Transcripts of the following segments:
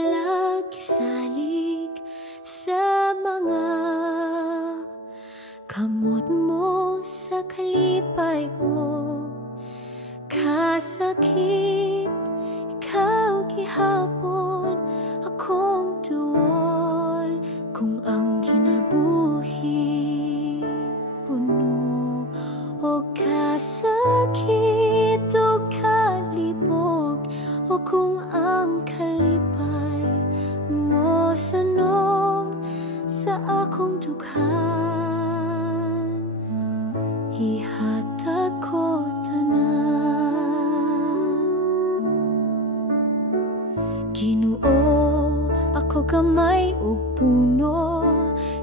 palagisalig sa mga kamot mo sa kalipay mo. Kasakit, ikaw gihapon akong tuol. Kung ang kinabuhi puno o kasakit o kalibog, o kung ang kalipay mo sanom sa akong dughan, ihatag ko tanan. Ginoo, ako gamay ug puno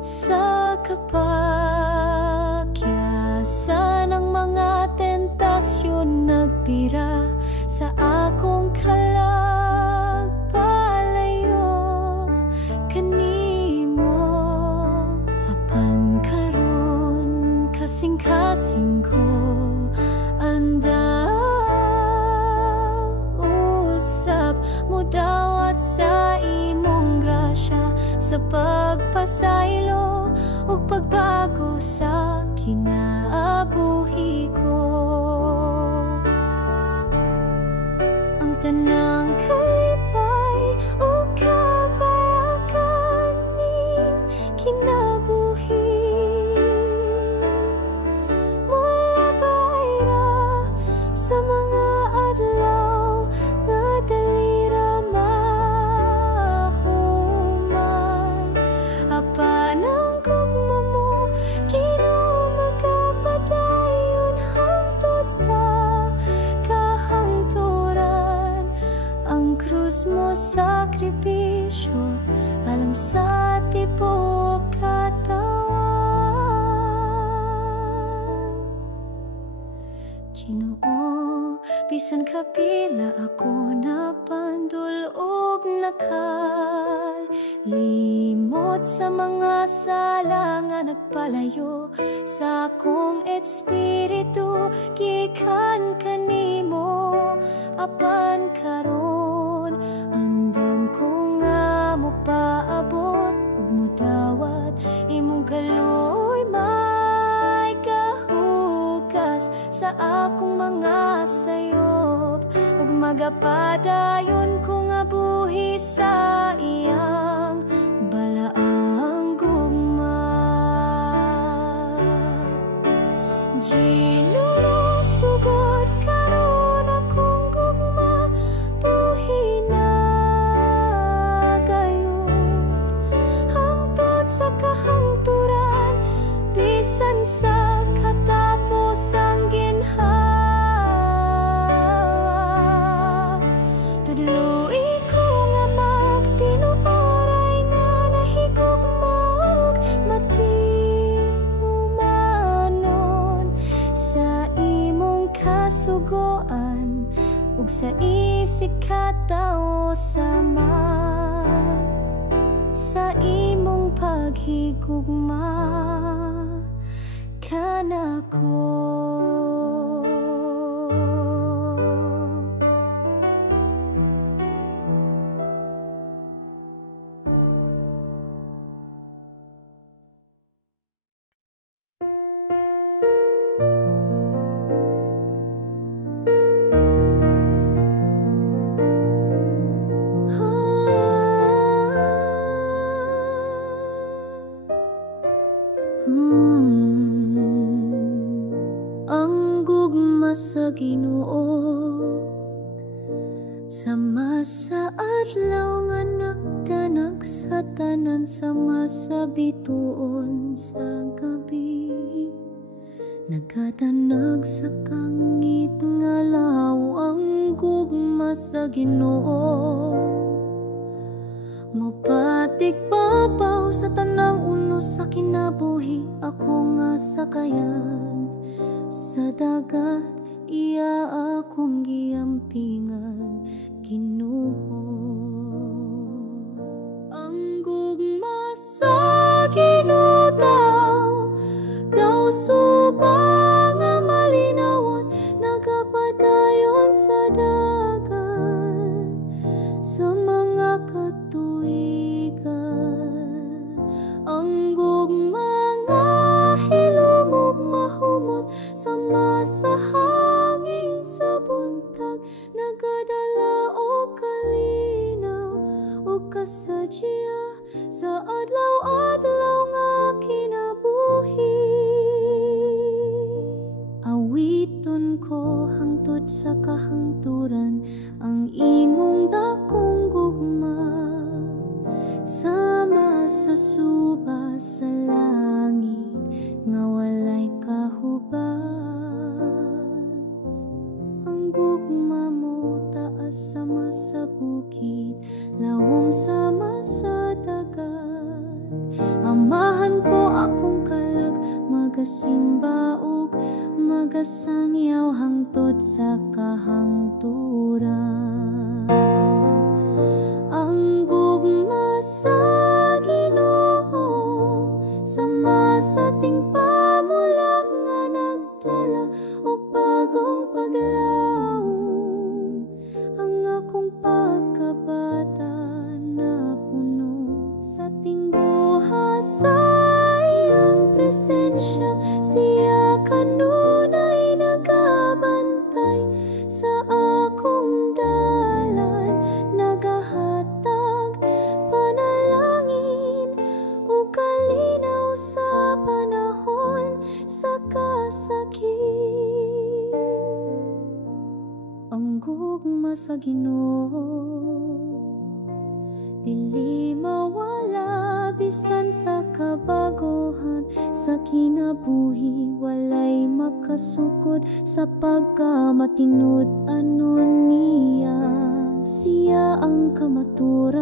sa kapagyasan ng mga tentasyon nagpira sa akong kalagpalayo kanimo. Apan karon kasing-kasing ko anda usab mo dawat sa imong grasya, sa pagpasaylo ug pagbago sa kinaabuhi ko. Ang tanang kalipay o kabayakan ning kinabuhi mula bayra sa mga adlaw nga dali ra mahuman. Apan ang gugma mo di no magapadayon hangtod sa kahangturan. Ang krus mo sakripisyo alang sa tibuok katawan. Ginoo, bisan kapila ako napandul ug nakalimot sa mga sala nga nagpalayo sa akong espiritu gikan kanimo. Apan karon andam ko nga mo paabot ug modawat imong kaluoy may kahugas sa akong mga sayop, ug magapadayon ko nga buhi sa iyang balaang gugma. Ginoo, sugod karon akong gugma buhi na gayon hangtod sa kahangturan, bisan sa katapos ang ginhawa. Tudluy ko nga magtinuoray nga nahigugma ug matiumanon sa imong kasugoan ug sa isig katao sama sa imong paghigugma kanako. Ang gugma sa Ginoo sama sa adlaw nga nagdanag sa tanan, sama sa bituon sa gabi. Nagadanag sa kangit nga law ang gugma sa Ginoo. Mopatik papaw sa tanang unos sa kinabuhi, ako nga sakayan sa dagat iya akong giampingan, Ginoo. Ang gugma sa Ginoo daw subang nga malinawon, nagapadayon sa dagat sa mga katuigan. Ang gugma nga hilumog mahumot, sama sa hangin sa buntag, nagadala o kalinaw o kasadya sa adlaw-adlaw nga kinabuhi. Awiton ko hangtod sa kahangturan ang imong dakong gugma, sama sa suba sa langit nga walay kahubas. Ang gugma mo taas sama sa bukid, lawom sama sa dagat. Amahan ko akong kalag, magasimba ug magasangyaw hangtod sa kahangturan. Ang gugma sa Ginoo sama sa ting pamulag nga nagdala og bagong paglaom. Ang akong pagkabata na puno sa ting buhasay ang presensya, siya kanunay nagabantay sa akong dalan, nagahatag panalangin o kalinaw sa panahon sa kasakit. Ang gugma sa Ginoo dili mawala bisan sa kabaguhan sa kinabuhi, walay makasukod sa pagkamatinud anon niya. Siya ang kamaturan,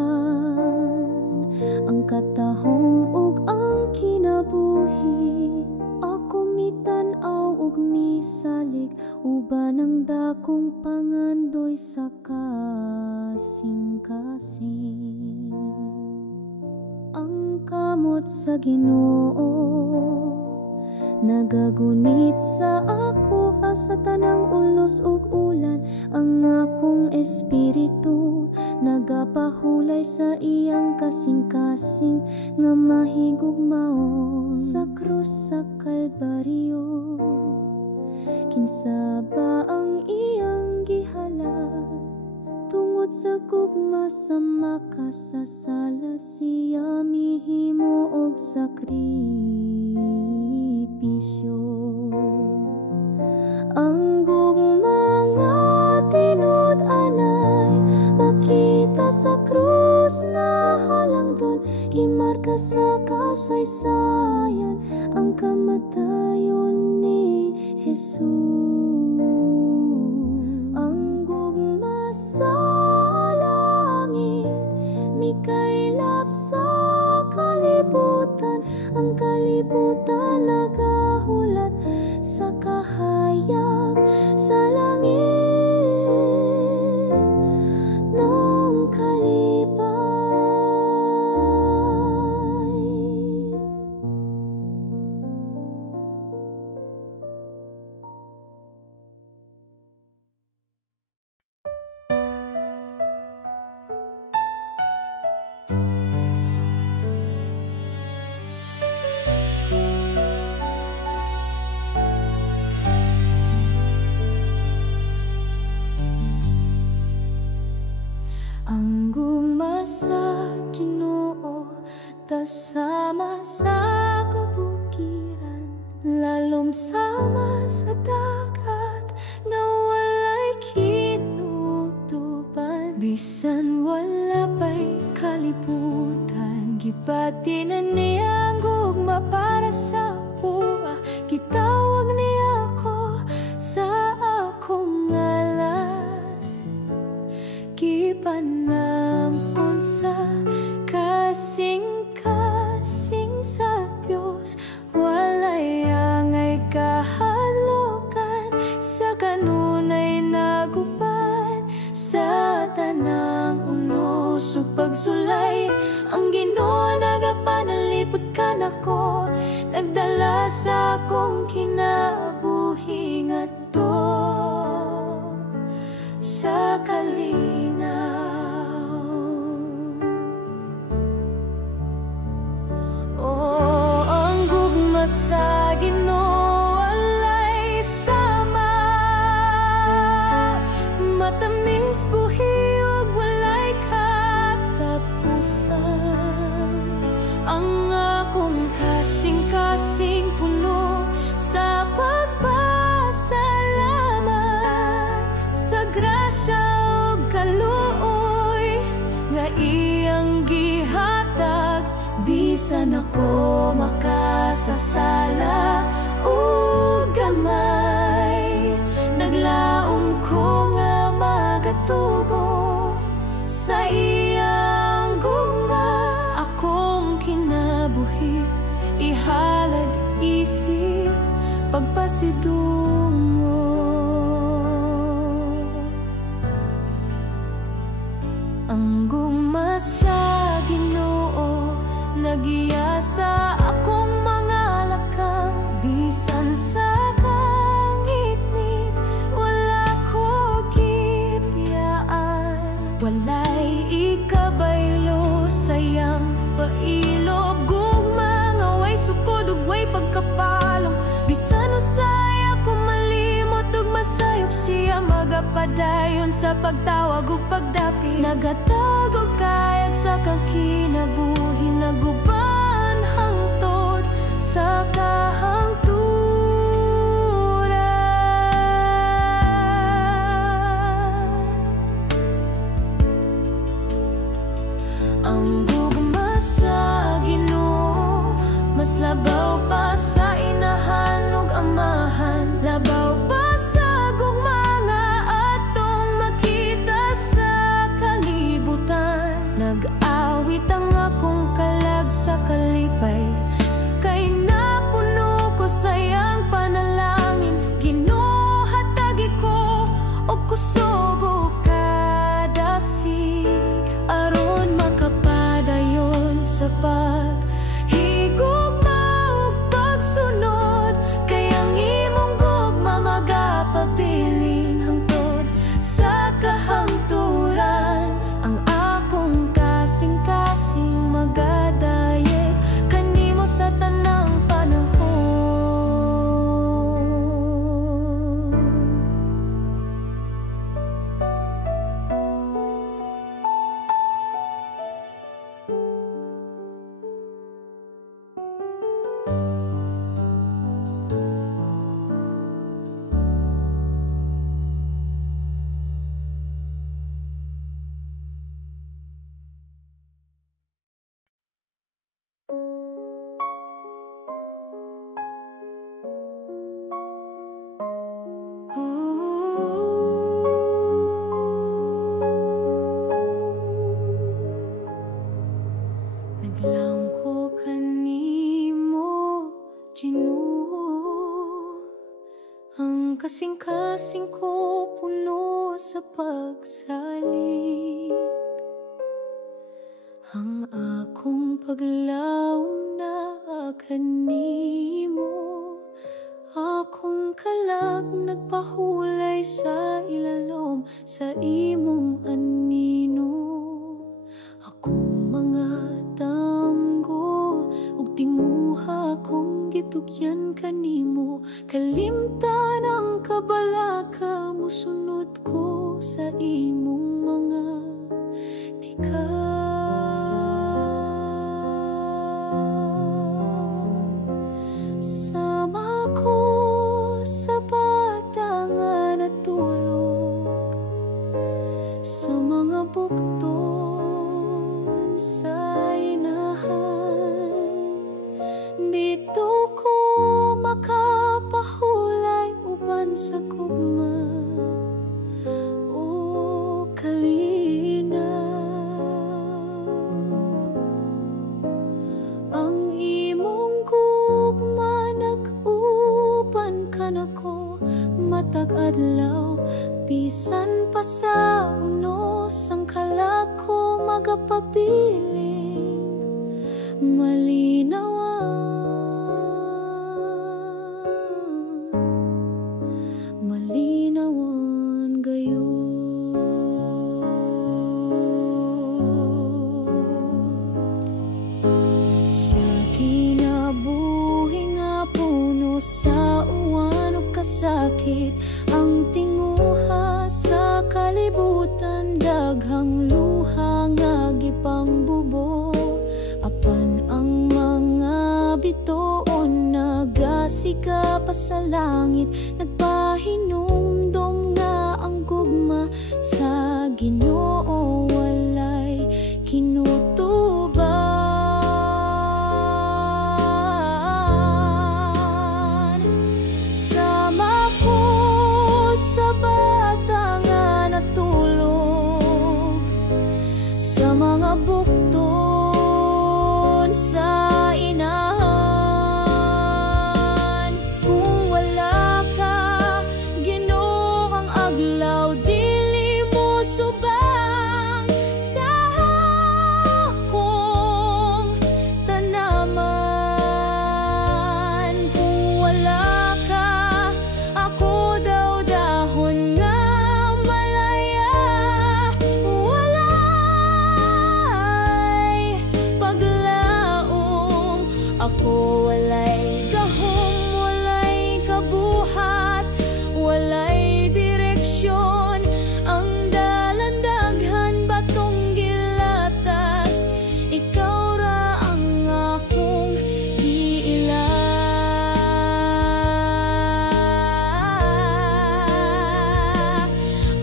ang katahong ug ang kinabuhi. Ako mitan-aw ug misalig, uban ang dakong pangandoy sa kasing-kasing. Ang kamot sa Ginoo nagagunit sa ako, sa tanang ulos ug ulan. Ang akong espiritu nagapahulay sa iyang kasing-kasing nga mahigugmao sa krus sa Kalbaryo. Kinsa ba ang iyang gihalad? Tungod sa gugma sa makasasala, siya mihimo og sakripisyo. Ang gugma nga tinud-anay makita sa krus nga halangdon, gimarka sa kasaysayan ang kamatayon ni Jesus. Ang gugma sa langit mikaylap sa kalibutan, ang kalibutan nagahulat sa kahayag sa langit nung kalipay. Ang gugma sa Ginoo tasama sa kabukiran, lalom sama sa dagat nga walay kinutuban. Bisan wala pa'y kalibutan, gipati na niya ang gugma para sa buwa. Gitawag niya ako sa akong ngalan, gipanampun sa kasing-kasing sa Dios. Walay angay kahadlokan, sa kanunay naguban sa tanang unos ug pagsulay. Ang Ginoo nagapanalipod kanako, nagdala sa akong kinabuhi ngadto sa kalinaw. San ako makasasala o gamay, naglaom ko nga magatubo sa iyang guma. Akong kinabuhi ihalad isip pagpasidong mo. Ang guma sa Ginoo nagiya sa akong mga lakang, bisan sa kangit-ngit wala ko gipyaan. Walay ikabaylo sayang pailob, gugma nga way sukod ug way pagkapalong. Bisan usay ako malimot ug masayop siya, magapadayon sa pagtawag ug pagdapi. Nagatag og kayag sa kang kinabuhi, naguban hangtod sa kahangturan. Ang gugma sa Ginoo mas labaw pa sa inahan ug amahan, labaw pa sa gugma nga atong makita sa kalibutan. Nag-awit ang akong kalag sa kalipay, kay napuno ko sayang panalangin. Ginoo hatagi ko og kusog ug kadasig, aron makapadayon sa paghigugma ug pagsunod. Kay ang imong gugma magapabilin hangtod sa kahangturan. Ang akong kasing-kasing magadayeg kanimo sa tanang panahon. Naglaom ko kanimo, Ginoo, ang kasing-kasing ko puno sa pagsalik. Ang akong paglaom na kanimo, akong kalag nagpahulay sa ilalom sa imong anino. Akong mga damgo ug tinguha kong gitugyan kanimo, kalimtan ang kabalaka mo, sunod ko sa imong mga tikas. Sama ko sa bata nga natulog sa mga bukton sa inahan. Dito ko makapahulay uban sa gugma o kalinaw. Ang imong gugma nag-uban ka nako matag adlaw, bisan pa sa unos ang kalag ko magapabiling malinawan gayon. Sa kinabuhi nga puno sa uwan ug kasakit, ang tinguha sa kalibutan, daghang luha nga gipangbubo. Apan ang mga bituon nagasiga pa sa langit, nagpahinumdom nga ang gugma sa Ginoo walay kinutuban. Ako walay gahom, walay kabuhat, walay direksyon. Ang dalandaghan batong gilatas, ikaw ra ang akong giila.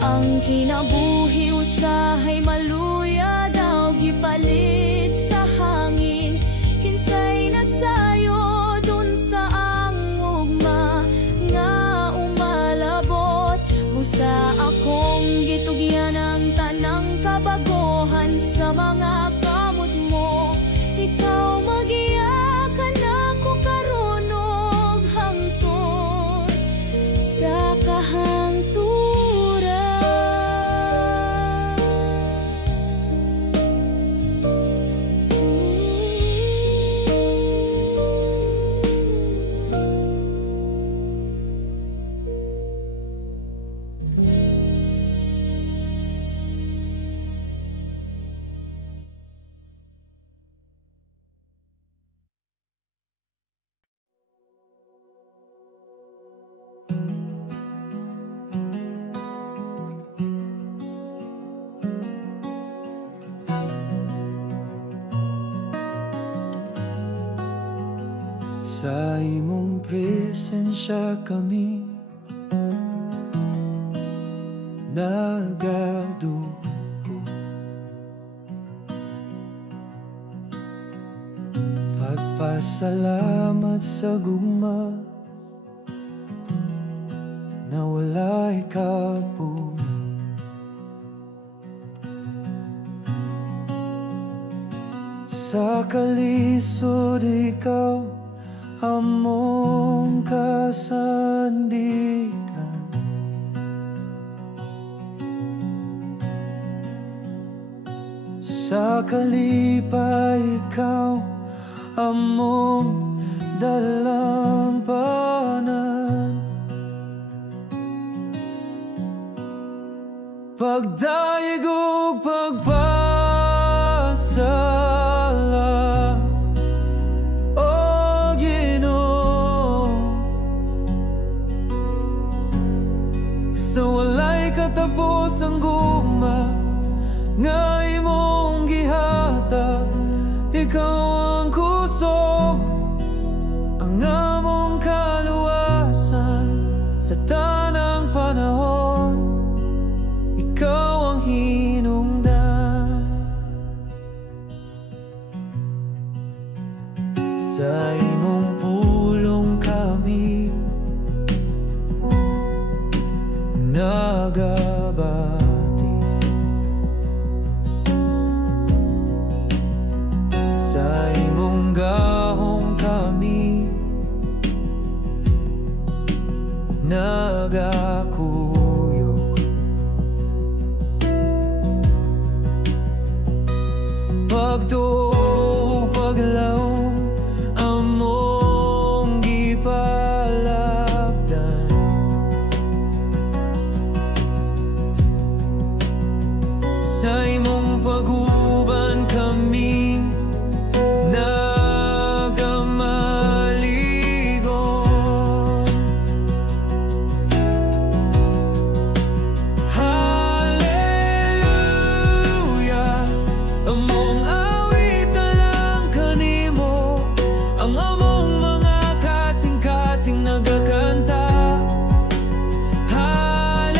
Ang kinabuhi usahay maluya daw gipalit sa hangin. Kinsay nasayo dun sa ang ugma nga umalabot. Busa akong gitugyan ang tanang kabagohan sa mga kamot mo. Ikaw magiyakan ako karon og hangtod sa kahangturan. Sa imong presensya kami nagadugo. Pagpasalamat sa gugma na walay kapunan. Sa kalisod ikaw among kasandigan. Sa kalipa ikaw among dalampanan. Pagdaig ug pagpasala, O Ginoo, sa walay katapos ang gugma nga imong gihatag. Ikaw ang kusog, ang among kaluwasan sa tanang panahon. Ikaw ang hinungdan. Sa imong pulong kami nagabati. Sa imong gahong kami nagakuyog. Pagtuo, paglaom, among gipalapdan. Sa imong paguban kami nagamaligon. Hallelujah, among awit na lang kanimo, ang among mga kasing-kasing nagakanta. Hallelujah,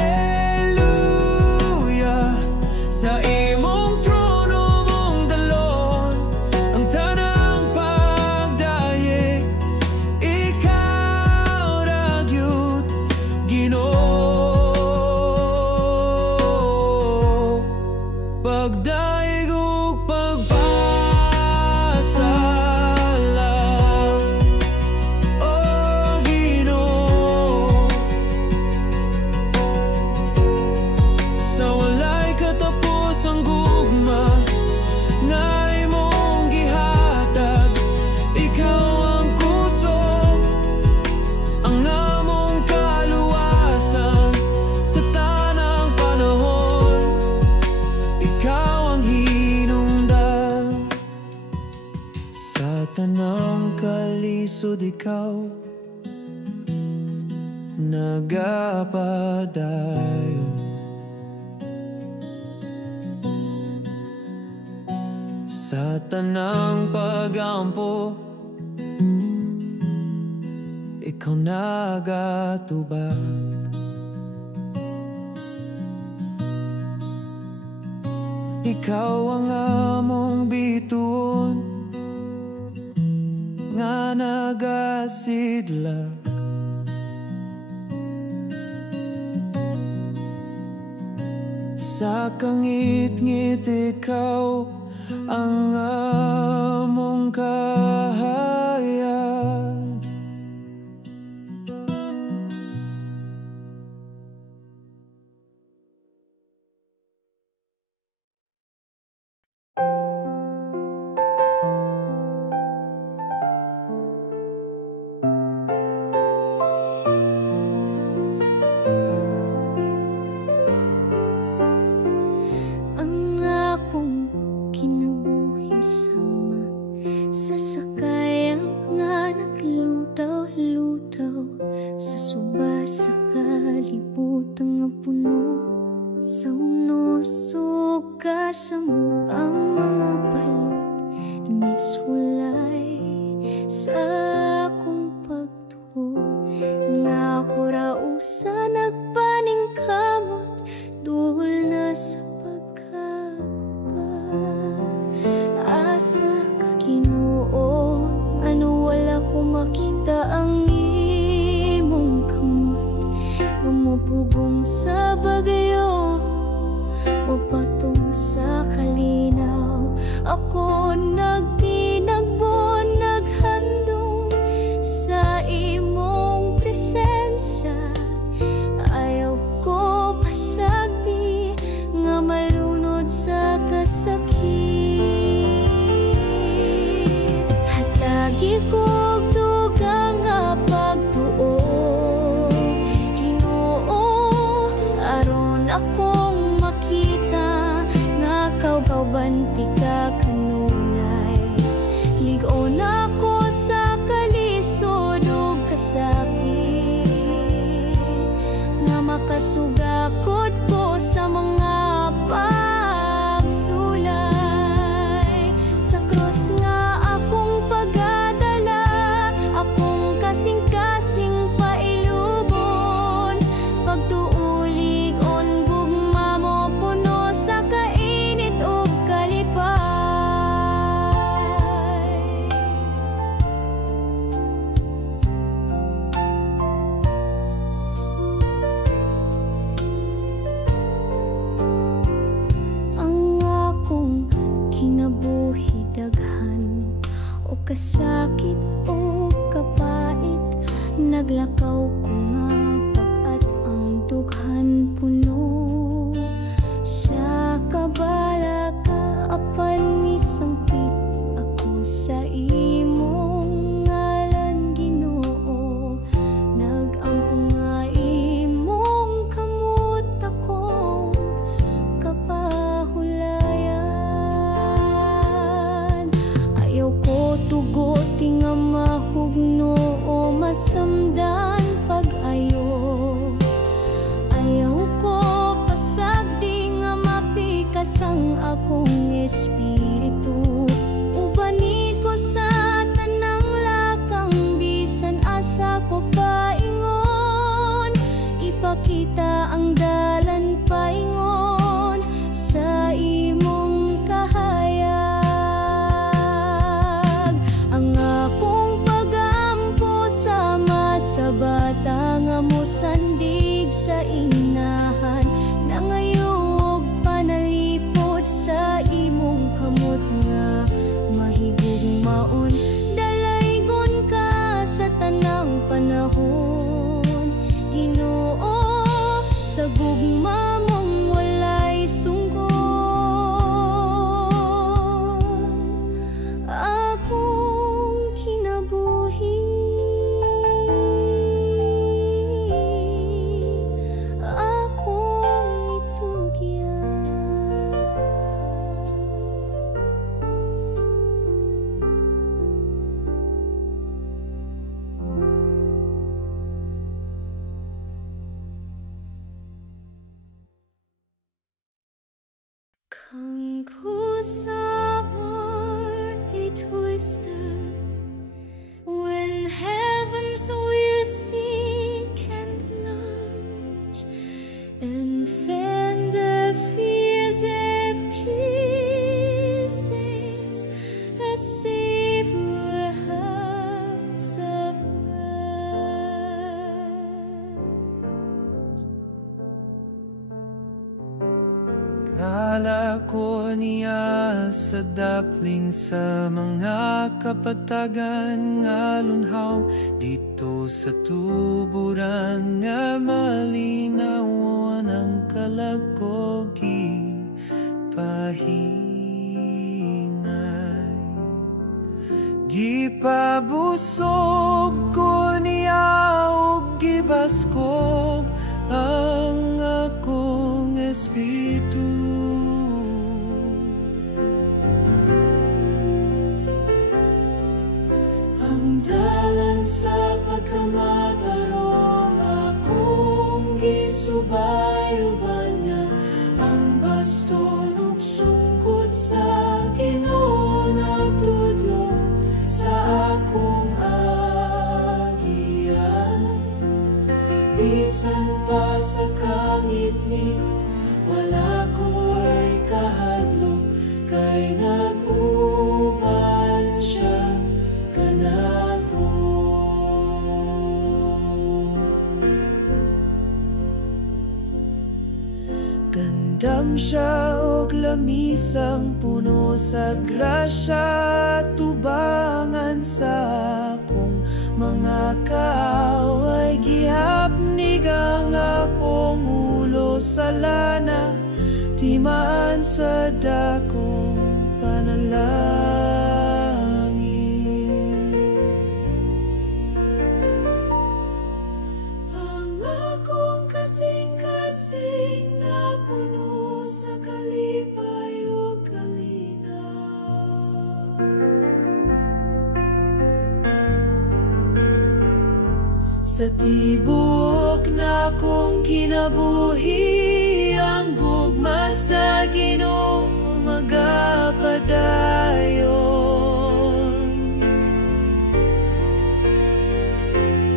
sa imong trono mong dalon ang tanang pagdayeg. Ikaw ra gyud Ginoo. Pagdaig ug pagpasala, O Ginoo, sa walay katapos ang gugma nga imong gihatag. Ikaw ang kusog, ang among kaluwasan sa tanang panahon. Ikaw ang hinungdan. Sa tanang lisod ikaw nagapadayon. Sa tanang pagampo ikaw nagatubag. Ikaw ang among bituon nga nagasidlag. Sa kangit-ngit ikaw ang among kahayag. Sasakayang nga naglutaw-lutaw sa suba sa kalibutan nga puno sa unosog ka sa ang mga balot niswalay sa akong pagtuo nga ako rausa nagpaningkamot duhol na sa pagkaguba. Asa Ginoo, ano wala ko makita ang imong kamot nga mapugong sa bagayo, mapatong sa kalinaw. Ako nagtinagbo, naghandong sa imong presensya. Ayaw ko pasagdi nga malunod sa kasakit. Ikog dugang nga pagtuo, Ginoo, aron akong makita nga kaubanti ka kanunay. Ligon ako sa kalisod ug kasakit nga makasugakod ko sa mga pagsulay sa krus nga akong akong kasing-kasing pailubon, pagtuulig on gugma mo puno sa kainit o kalipay. Ang akong kinabuhi daghan o kasakit o kapait, naglakaw ko nga pag-at ang dughan puno sa kabala ka apan misangpit ako sa imong ngalan Ginoo. Nagampo nga imong kamot akong kapahulayan. Ayaw ko tugot nga mahugno o masamdan pag-ayo. Ayaw ko pasagdi nga mapikas ang akong espiritu. Ubani ko sa tanang lakang bisan asa ko paingon. Ipakita ang dalan paingon sa imong kahayag. Ang akong pagampo sama sa Ang kusa are twisted when heavens will seek and launch and fan the fears of pieces a savor house of Kala ko niya sa dapling sa mga kapatagan nga lunhaw dito sa tuburan nga malinawan ang kalakogi pahingay. Gipabusog ko niya og gibaskog ang akong espiritu. Dalan sa pagkamatarong akong gisubayo-ban niya ang baston ug sungkot sa Ginoo nagtudlo sa akong agian. Bisan pa sa kangit-ngit wala ko ay kahadlok kay nag-uban siya kanako. Gandam siya og lamisang puno sa grasya tubangan sa akong mga kaaway gihapnig ang akong ulo sa lana timaan sa dakong panalangin. Ang akong kasing-kasing na puno sa kalipay o kalinaw. Sa tibok na kong kinabuhi ang gugma sa Ginoo magapadayon.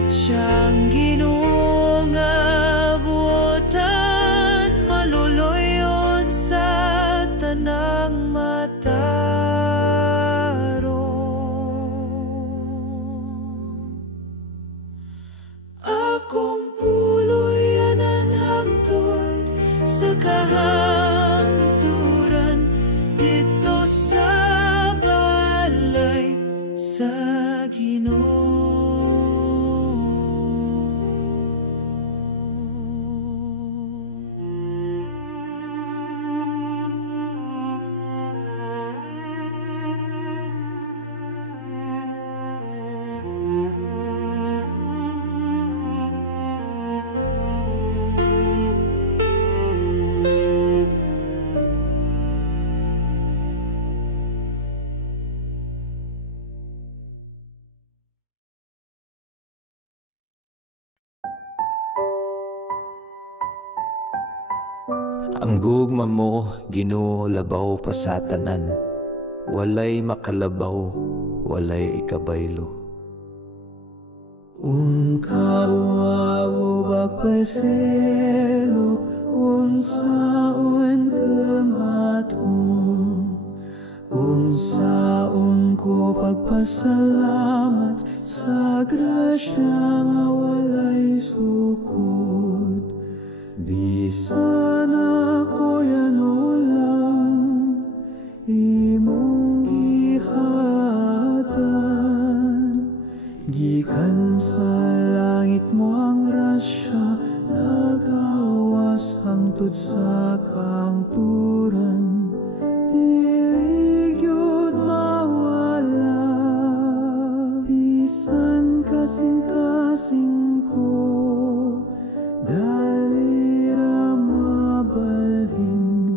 Siyang Ginoo nga buotan maluluyon sa tanang matarong. Akong puloy-anan hangtod sa kahangturan dito sa balay sa Ginoo. Ang gugma mo, Ginoo, labaw pa sa tanan. Walay makalabaw, walay ikabaylo. Kawaw pagpaselo, unsaon kamatong, unsaon ko pagpasalamat sa grasya nga walay sukod. Bisan ako yan ulang imong gihatag, gikan sa langit mo ang grasya nagawas hangtod sa kangturan. Dili gyud mawala bisan kasing-kasing ko, dali ra mabalhin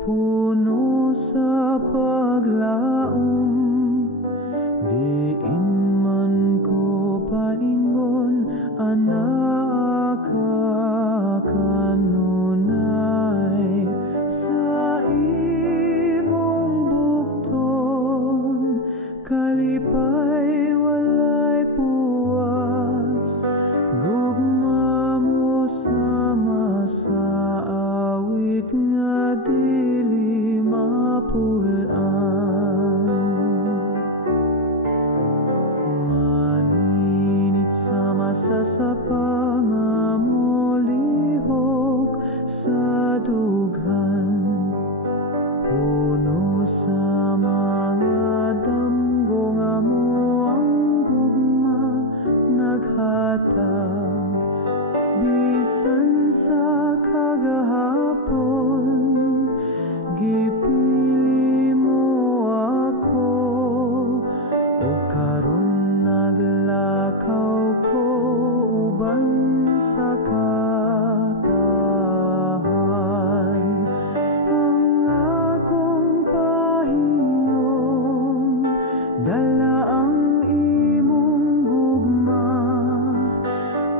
puno sa paglaom, diin man ko paingon anak kanunay sa imong bukton, kalipay walay puwas, gugma mo sama sa awit nga dili mapulaan. Maninit sama sa sapa nga molihok sa dughan, puno sa mga damgo nga mo ang gugma naghatag, bisan sa kagahapon gipili mo ako, o karon naglakaw ko uban sa katahan. Ang akong pahiyong dala ang imong gugma,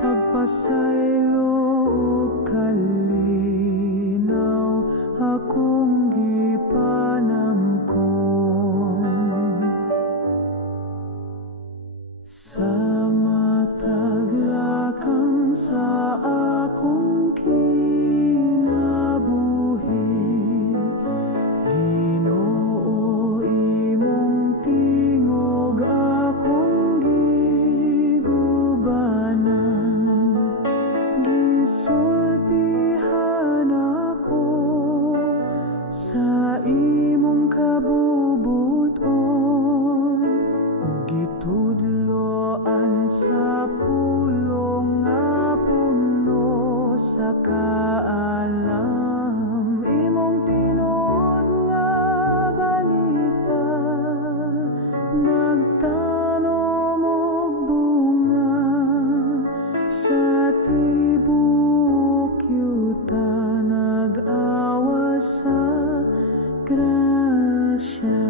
pagpasaylo o kalinaw akong gipanamkon. Sa mataglakang sa akong kinabuhi, Ginoo imong tingog akong gigubanan, gisultihan ako sa imong kabubuton, ug gitudloan sa pulong nga puno sa kaalam. Imong tinuod nga balita nagtanom og bunga sa tibok yuta, nag-awa sa grasya.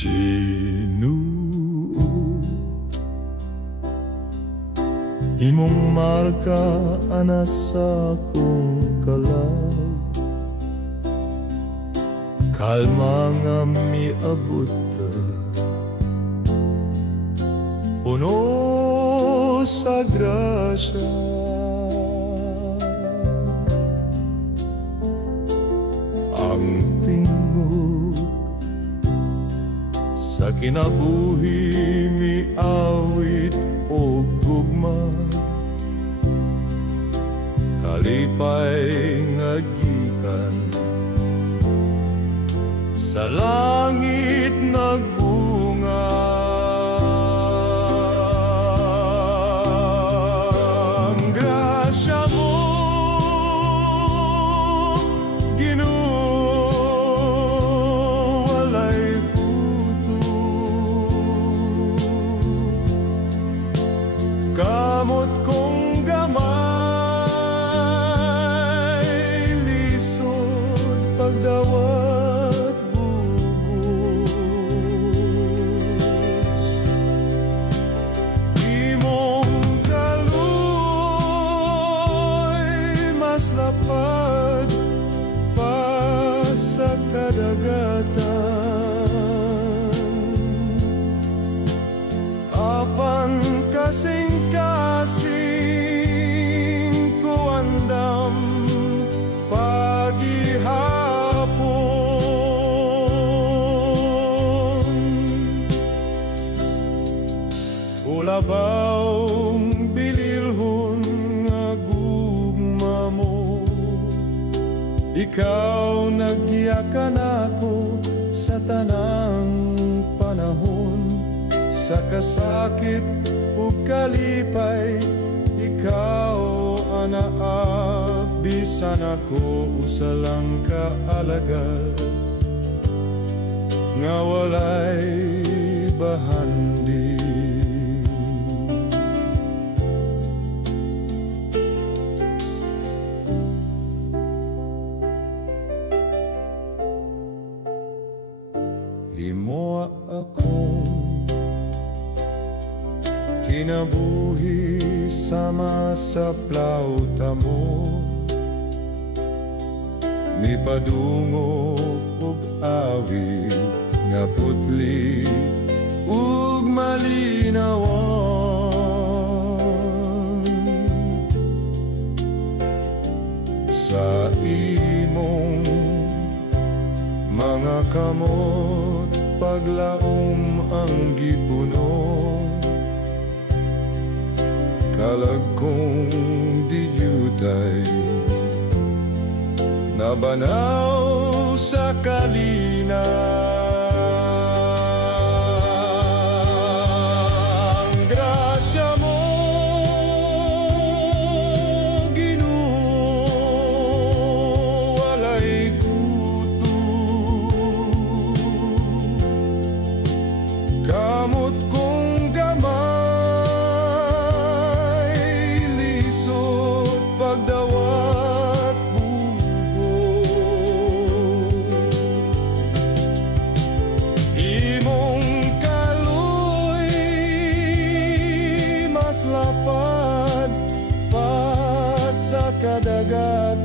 Ginoo, imong marka ana sa akong kalag, kalma nga miabot ka, puno sa grasya. Ang tingog sa kinabuhi miawit o gugma, kalipay nga gikan sa langit nagbunga. Ang grasya mo, Ginoo, walay kamot kong gamay, lisod pagdawat bugos. Imong kaloy mas lapad pa sa kadagatan, apan kasing-kasing Ikaw nagyakan ako sa tanang panahon, sa kasakit ug kalipay. Ikaw anaab, bisan ako usa lang kaalagad nga walay bahandi. Himoa akong kinabuhi sama sa plauta mo, mipadungog ug awit nga putli ug malinawan. Sa imong mga kamot paglaom ang gipuno, kalag kong diyutay nabanaw sa kalina. Ang grasya mo, Ginoo, walay kuto. Kamot kong gamay, lisod pagdawat bugo. Imong kaloy mas lapad pa sa kadagatan,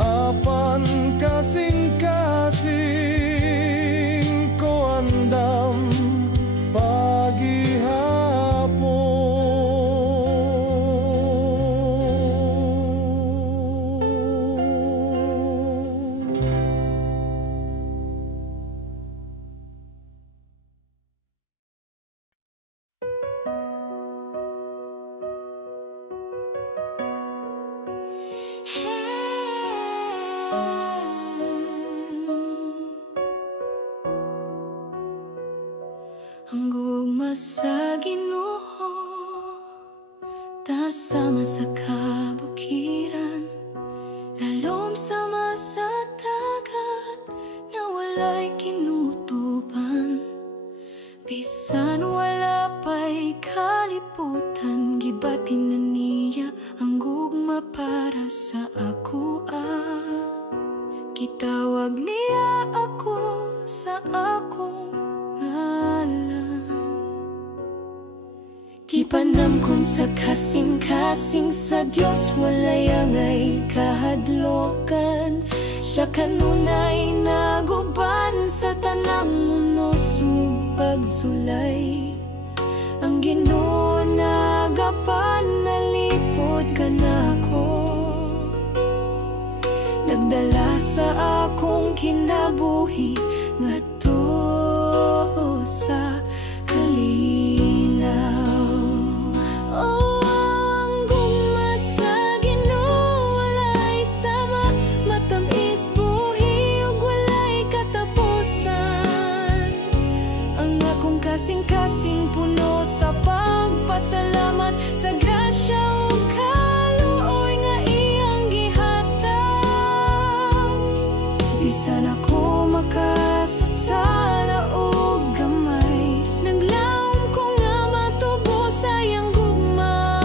apan kasing-kasing ko andam paghihapon. Ang gugma sa Ginoo, tasama sa kabukiran, lalom sama sa dagat nga walay kinutuban. Bisan wala pa'y kaliputan, gibatin na niya ang gugma para sa ako. Gitawag niya ako sa akong ngalan. Gipanamkon sa kasing-kasing sa Dios, walay angay kahadlokan. Siya kanunay naguban sa tanang munos ug pagsulay. Ang Ginoo nagapan, nalipod ka nako, nagdala sa akong kinabuhi ngadto sa kalinaw. Oh, ang gugma sa Ginoo walay sama, matamis buhi ug walay katapusan. Ang akong kasing-kasing puno sa pagpasalamat sa grasya ug kaluoy nga iyang gihatag. Bisan ako makasasala og gamay, naglaom ko nga matubo sa iyang gugma.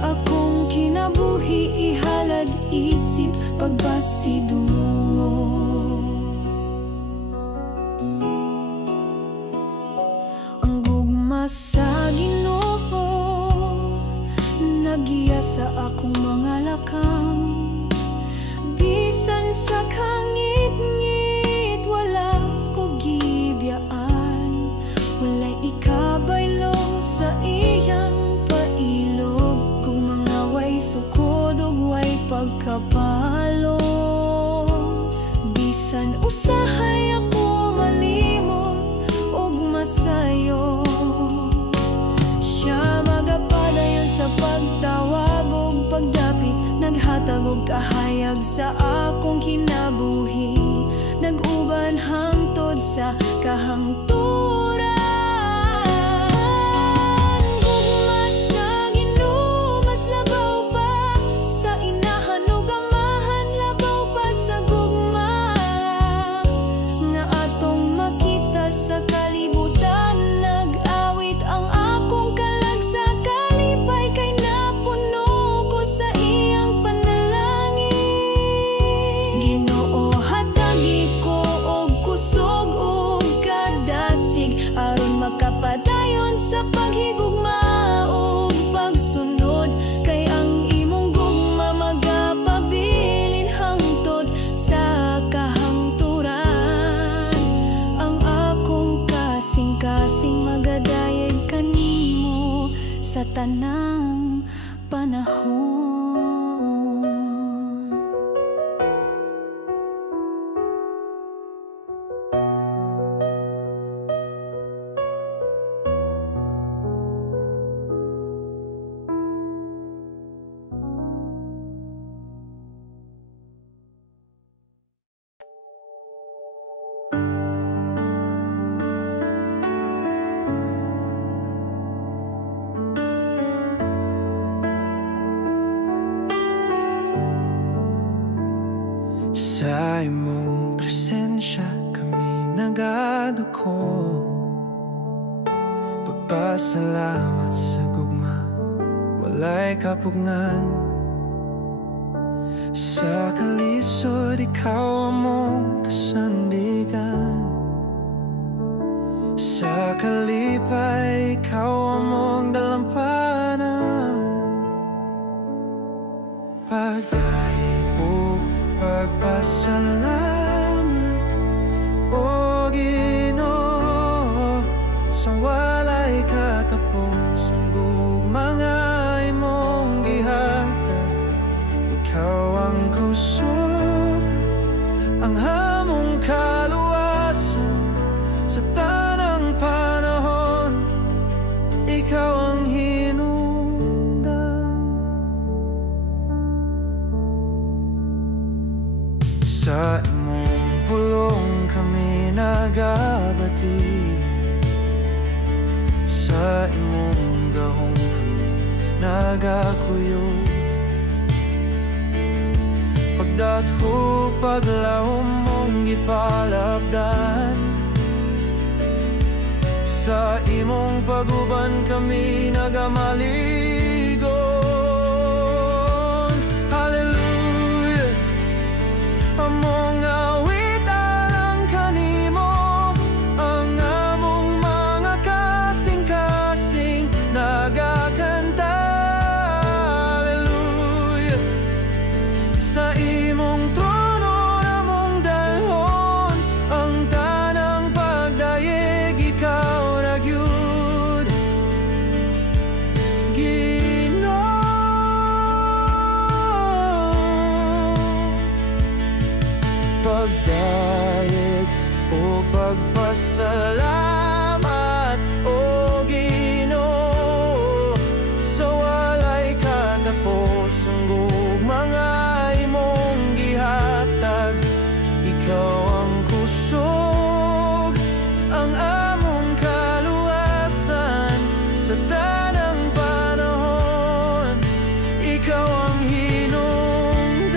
Akong kinabuhi ihalad isip pagbasidungo. Ang gugma sa Ginoo nagiya sa akong mga lakang. Bisan sa kangit-ngit wala ko gibiyaan, walay ikabaylo sa iyang pailog. Kung mga way sukod ug way pagkapalong, bisan usahay ako malimot ug masayo, siya magapadayon sa pagtawag ug og kahayag sa akong kinabuhi, nag-uban hangtod sa kahangturan. Gugma sa Ginoo mas labaw pa sa inahan ug amahan, labaw pa sa gugma nga atong makita sa kalibutan. Nag-awit ang akong kalag sa kalipay, kay napuno ko sa iyang panalangin. Ginoo, hatagi ko og kusog ug kadasig aron makapadayon sa paghigugma ug pagsunod, kay ang imong gugma magapabilin hangtod sa kahangturan. Ang akong kasing-kasing magadayeg kanimo sa tanang panahon. Sa imong presensya kami nagaduko, pagpasalamat sa gugma, walay kapugngan. Sa kalisod ikaw among kasandigan, sa kalipay ikaw among dalampanan. Pagdayeg o pagpasalamat, o Ginoo, sa walay katapos ang gugma nga imong gihatag. Ikaw ang kusog, ang hamong kaluwasan sa tanang panahon. Ikaw ang hinungdan. Sa imong pulong kami nagabati, sa imong gahong kami nagakuyog. Pagdathog paglahom mong gipalabdan, sa imong paguban kami nagamaligon. Hallelujah, among awitan ang kanimo, ang among mga kasing-kasing nagakanta. Hallelujah, sa imong trono namong dalhon ang tanang pagdayeg. Ikaw ragyud Ginoo. Pagdayeg o pagpasalamat, o Ginoo, sa walay katapos ang gugma nga imong gihatag. Ikaw ang kusog, ang among kaluwasan sa tanang panahon. Ikaw ang hinungdan.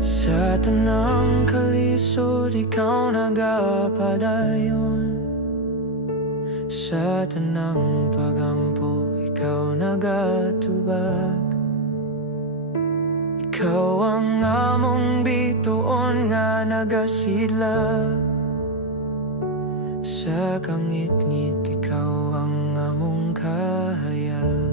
Sa tanang kalisod ikaw nagapadayon, sa tanang pagampo ikaw nagatubag. Ikaw ang among bituon nga nagasidlag, sa kangit-ngit ikaw ang among kahayag.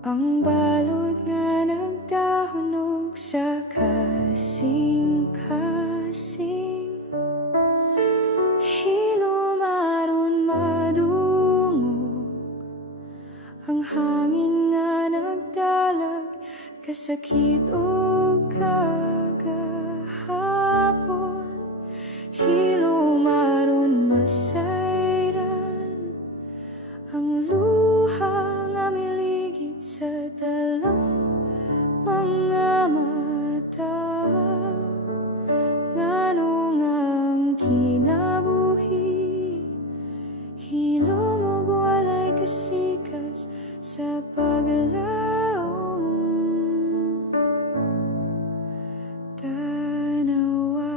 Ang balod nga nagdahunog sa kasing-kasing, hilom aron madungog. Ang hangin nga nagdalag kasakit o kagahapon, hilom aron masayran. Ang luha nga miligid sa dalang mga mata, nganong ang kinabuhi, hilom ug walay kasikas sa paglaom. Tanawa,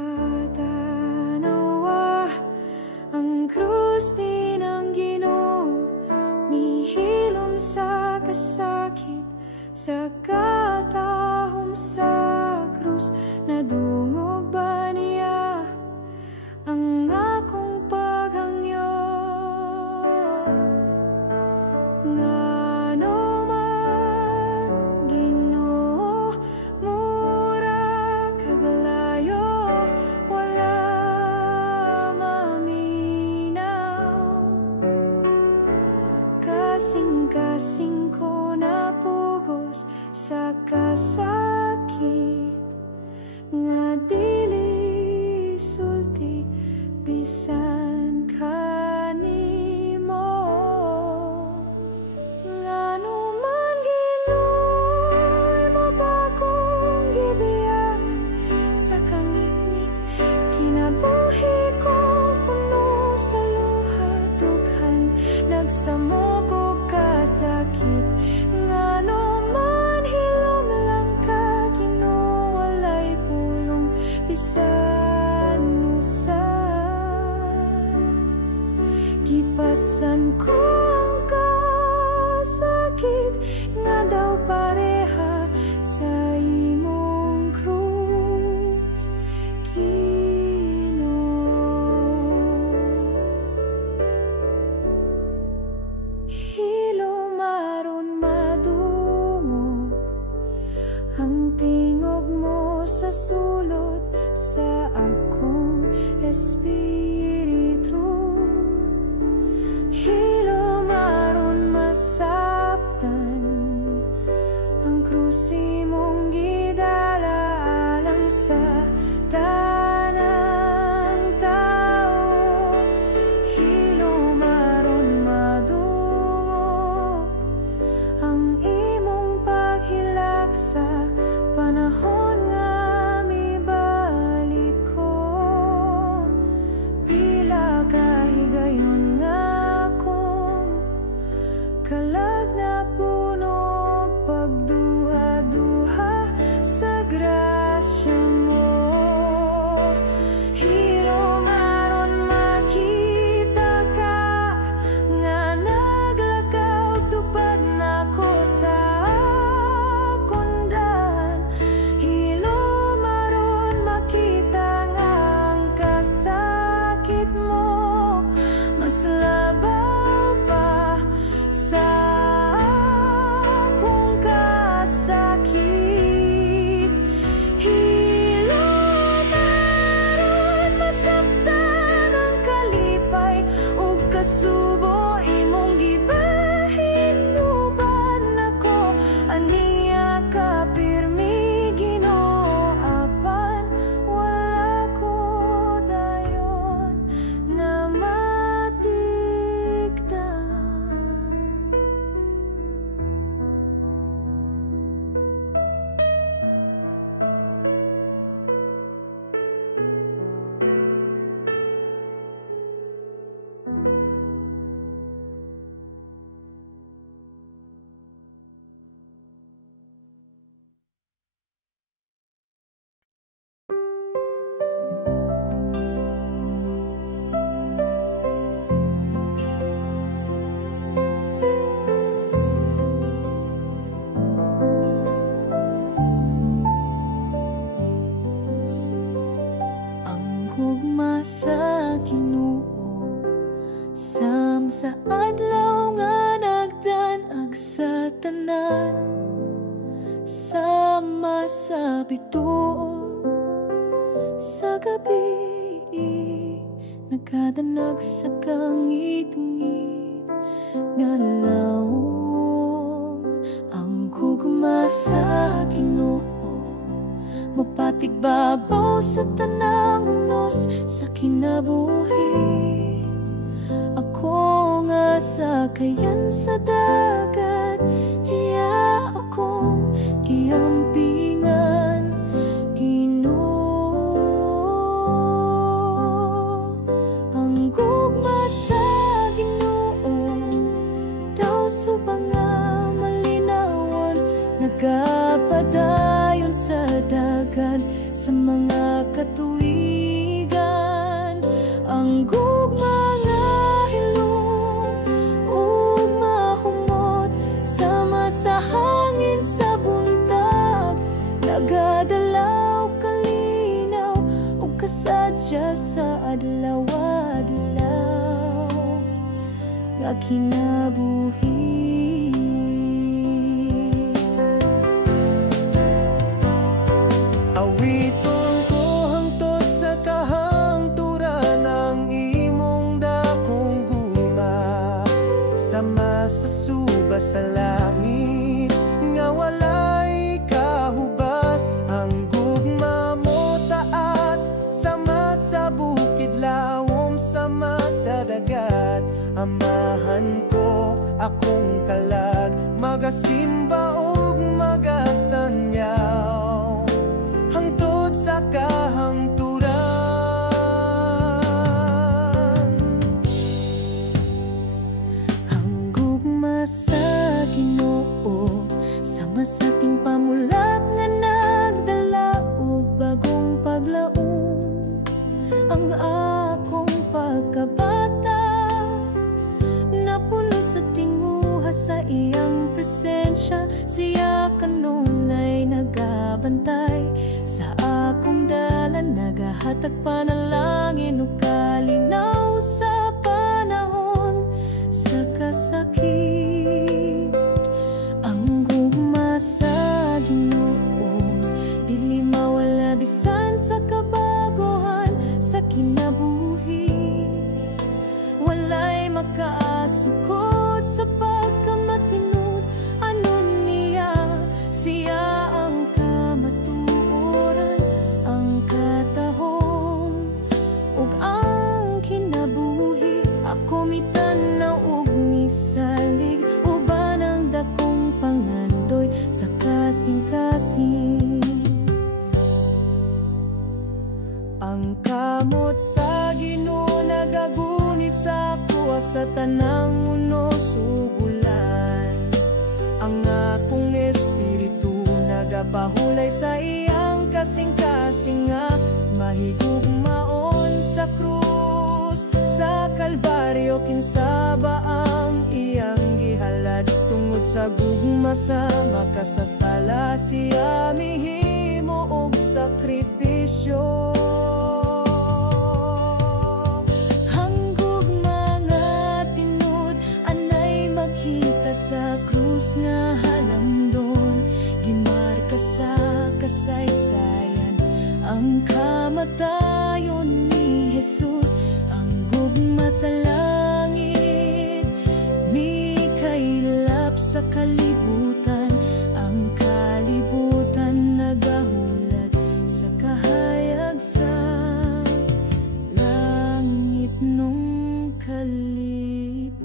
tanawa, ang krus din ang Ginoo, mihilom sa kasakit, sa katahom sa krus. Nadungog ba niya ang akong paghangyo? Ngano man Ginoo, mura kaglayo, wala maminaw. Kasing-kasing ko napugos sa kasakit, nga dili sulti bisan kanimo. Ngano man Ginoo, imo ba kong gibiyan sa kangit-ngit, kinabuhi ko puno sa luha, dughan nagsamok og kasakit. Ngano man hilom lang ka Ginoo, walay pulong bisan usan. Gipasan ko ang kasakit, nga daw pareha sa imong krus, Ginoo. Hilom aron madungog ang tingog mo sa sulod sa akong espiritu. Hilom aron masabtan ang krus imong gidala alang sa tanang tao. Hilom aron madungog ang imong paghilak sa panahon nga mibalik ko. Pila kahigayon nga akong kalag na punog, pagduha-duha sa grasya mo. Hilom aron makita ka, nga naglakaw tupad na ko sa kundan. Hilom aron makita nga ang kasakit mo mas labaw pa sa akong kasakit. Hilom aron masabtan ang kalipay ug kasubo imong gibahin, uban ako aniya ka pirmi Ginoo, apan wala ko dayon na matikdan. Sa Ginoo, sam sa adlaw nga nagdanag sa tanan. tanan sama sa bituon sa gabi, nagkadanag sa kangit-ngit nga lawom ang gugma sa Ginoo. Mapatigbabaw sa tanang unos sa kinabuhi. Ako nga sakayan sa dagat, iya akong giampingan, Ginoo. Ang gugma sa Ginoo daw subang nga malinawan, nagapadayon sa dagan sa mga katuigan. Ang gugma nga hilong ug mahumot sama sa hangin sa buntag, nagadalaw kalinaw ug kasadya sa adlaw-adlaw nga kinabuhi. Sama sa suba sa langit nga walay kahubas. Ang gugma mo taas sama sa bukid lawom, sama sa dagat. Amahan ko akong kalag, magasimba ug magasanyaw hangtod sa kahangturan. Sa Ginoo sama sa ating pamulat nga nagdala og bagong paglaom. Ang akong pagkabata napuno sa tinguha sa iyang presensya. Siya kanunay nagabantay sa akong dalan, nagahatag panalangin ug kalinaw sa panahon sa kasakit. Ang gugma sa Ginoo dili mawala bisan sa kabaguhan sa kinabuhi. Walay makaasukod sa pagkamatinud, anon niya siya ang kamatuoran, ang katahom ug ang kinabuhi. Ako mitanaw ug misalig, uban ang dakong pangandoy sa kasing-kasing. Ang kamot sa Ginoo nagagunit sa ako sa tanang unos ug ulan. Ang akong espiritu nagapahulay sa iyang kasing-kasing nga mahigugmaon sa krus. Sa Kalbaryo kinsaba ang iyang gihalad, tungod sa gugma sa makasasala siya mihimo og sakripisyo. Ang gugma nga tinud anay makita sa krus nga halamdon, gimarka sa kasaysayan ang kamatayon ni Jesus. Gugma sa langit, mikailap sa kalibutan, ang kalibutan nagahulat sa kahayag sa langit nung kalipan.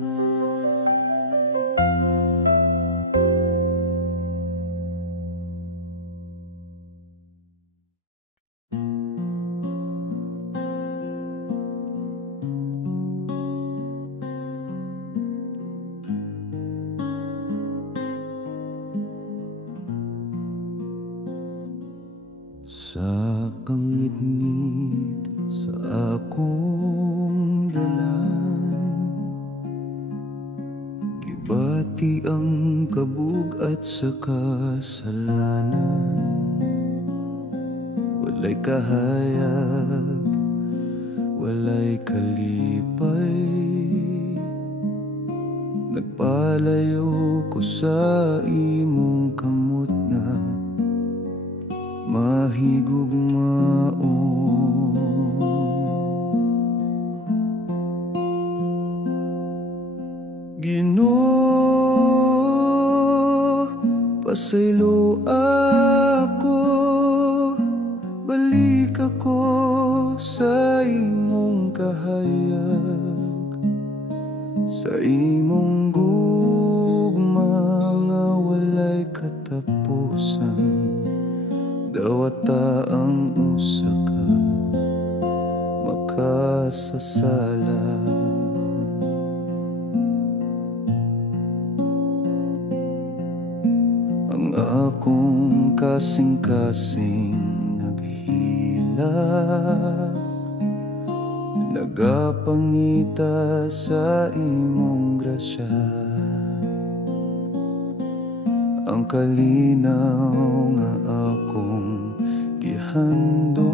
Sa kangit-ngit sa akong dalan, gibati ang kabugat sa kasalanan. Walay kahayag, walay kalipay, Nagpalayo ko sa imong kamot na mahigugmaon. Ginoo, pasaylo ako, balik ako sa imong kahayag, sa imong gugma nga walay katapusan. Dawata ang usa ka makasasala. Ang akong kasing-kasing naghilak, nagapangita sa imong grasya. Ang kalinaw nga akong gihandom,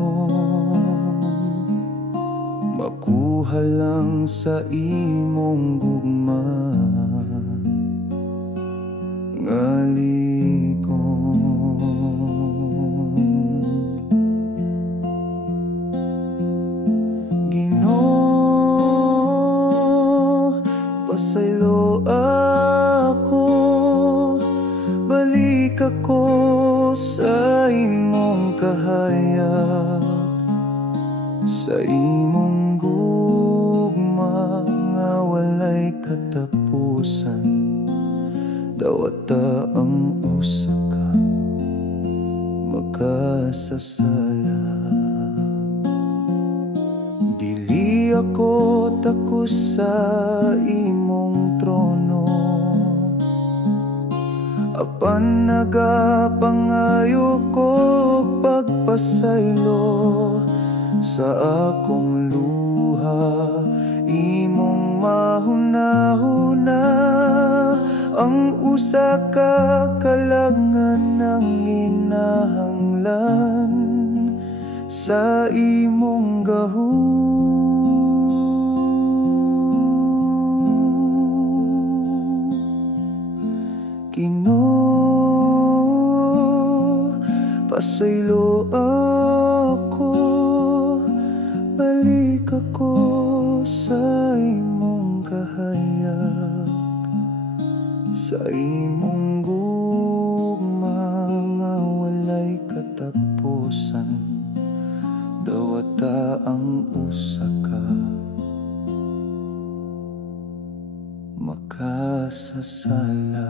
makuha lang sa imong gugma nga ligon. Ginoo, pasaylo ako, balik ako sa imong kahayag, sa imong gugma nga walay katapusan. Dawata ang usa ka makasasala. Dili ako takos sa imong trono, apan nagapangayo ko pagpasaylo sa akong luha. Imong mahuna-huna ang usa ka kalangan ng inahanglan sa imong gahum. Ginoo, pasaylo ako, balik ako sa imong kahayag, sa imong gugma nga walay katapusan. Dawata ang usa ka makasasala.